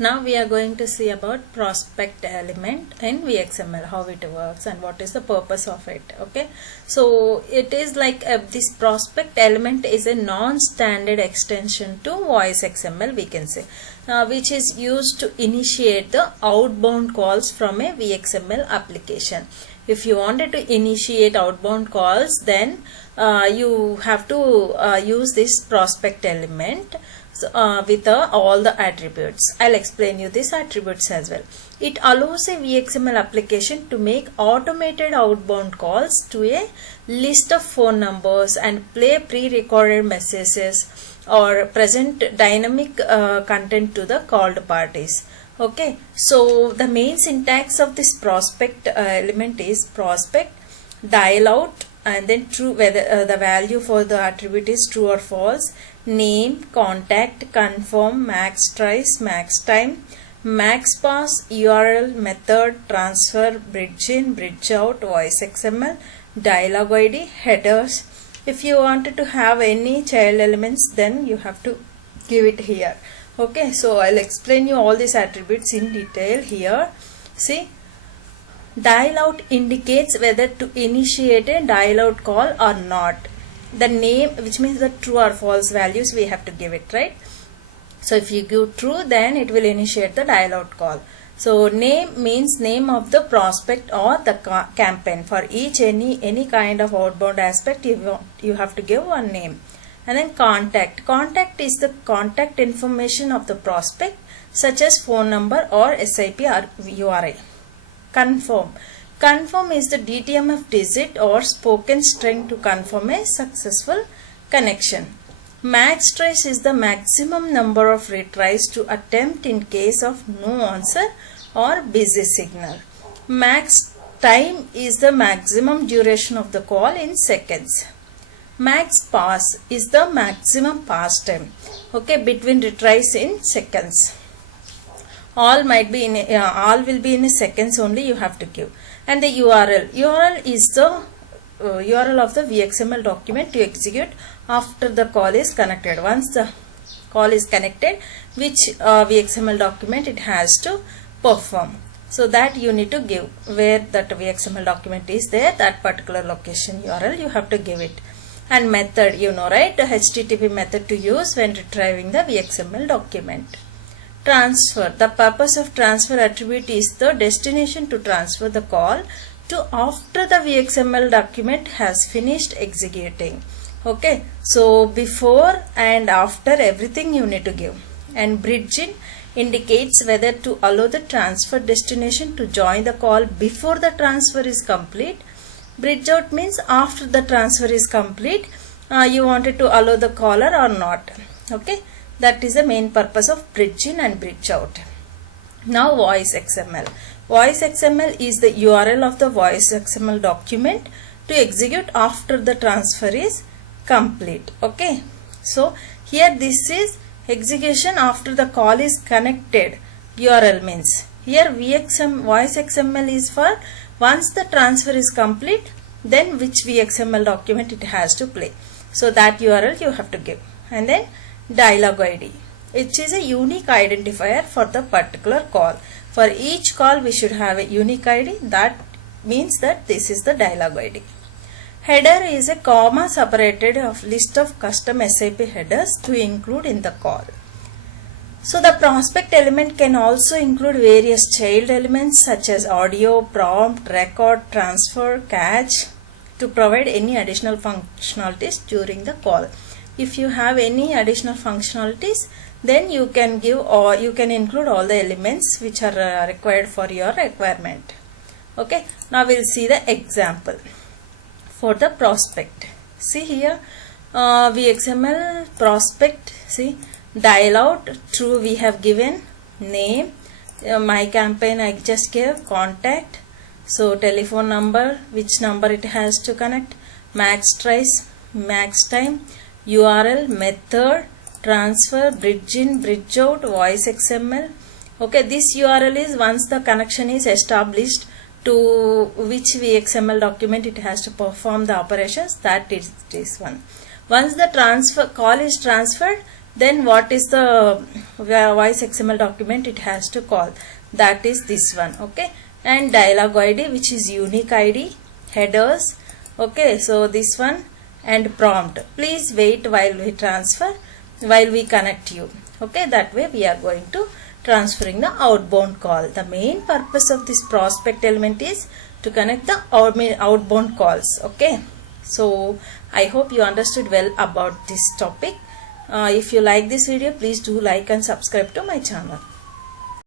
Now we are going to see about prospect element in VXML, how it works and what is the purpose of it. Okay, so it is like this prospect element is a non-standard extension to voice XML, we can say, which is used to initiate the outbound calls from a VXML application. If you wanted to initiate outbound calls, then you have to use this prospect element with all the attributes. I'll explain you these attributes as well. It allows a VXML application to make automated outbound calls to a list of phone numbers and play pre-recorded messages or present dynamic content to the called parties. Okay, so the main syntax of this prospect element is prospect, dial out, and then true, whether the value for the attribute is true or false, name, contact, confirm, max tries, max time, max pass, URL, method, transfer, bridge in, bridge out, voice XML, dialog ID, headers. If you wanted to have any child elements, then you have to give it here. Okay, so I'll explain you all these attributes in detail here. See, dial out indicates whether to initiate a dial out call or not. The name, which means the true or false values we have to give it, right? So if you give true, then it will initiate the dial out call. So name means name of the prospect or the campaign. For each any kind of outbound aspect, you have to give one name. And then contact. Contact is the contact information of the prospect, such as phone number or SIP or URI. Confirm. Confirm is the DTMF digit or spoken string to confirm a successful connection. Max tries is the maximum number of retries to attempt in case of no answer or busy signal. Max time is the maximum duration of the call in seconds. Max pass is the maximum pass time, okay, between retries in seconds. All might be in all will be in seconds only, you have to give. And the URL. URL is the URL of the VXML document to execute after the call is connected. Once the call is connected, which VXML document it has to perform. So that you need to give where that VXML document is there, that particular location URL you have to give it. And method, you know, right? The HTTP method to use when retrieving the VXML document. Transfer. The purpose of transfer attribute is the destination to transfer the call to after the VXML document has finished executing. Okay, so before and after everything you need to give. And bridge in indicates whether to allow the transfer destination to join the call before the transfer is complete. Bridge out means after the transfer is complete, you wanted to allow the caller or not. Okay, that is the main purpose of bridge in and bridge out. Now voice XML. Voice XML is the URL of the voice XML document to execute after the transfer is complete. Okay, so here this is execution after the call is connected. URL means here voice XML is for once the transfer is complete, then which VXML document it has to play. So that URL you have to give. And then dialog ID, which is a unique identifier for the particular call. For each call we should have a unique ID. That means that this is the dialog ID. Header is a comma separated of list of custom SIP headers to include in the call. So the prospect element can also include various child elements such as audio, prompt, record, transfer, catch to provide any additional functionalities during the call. If you have any additional functionalities, then you can give or you can include all the elements which are required for your requirement. Okay, now we'll see the example for the prospect. See here, VXML prospect, see, dial out, true we have given, name, my campaign I just gave, contact, so telephone number, which number it has to connect, max tries, max time, URL, method, transfer, bridge in, bridge out, voice XML. Okay, this URL is once the connection is established to which VXML document it has to perform the operations, that is this one. Once the call is transferred, Then what is the voice XML document it has to call? That is this one. Okay, and dialog ID, which is unique ID, headers. Okay, so this one, and prompt. Please wait while we transfer, while we connect you. Okay, that way we are going to transferring the outbound call. The main purpose of this prospect element is to connect the outbound calls. Okay, so I hope you understood well about this topic. If you like this video, please do like and subscribe to my channel.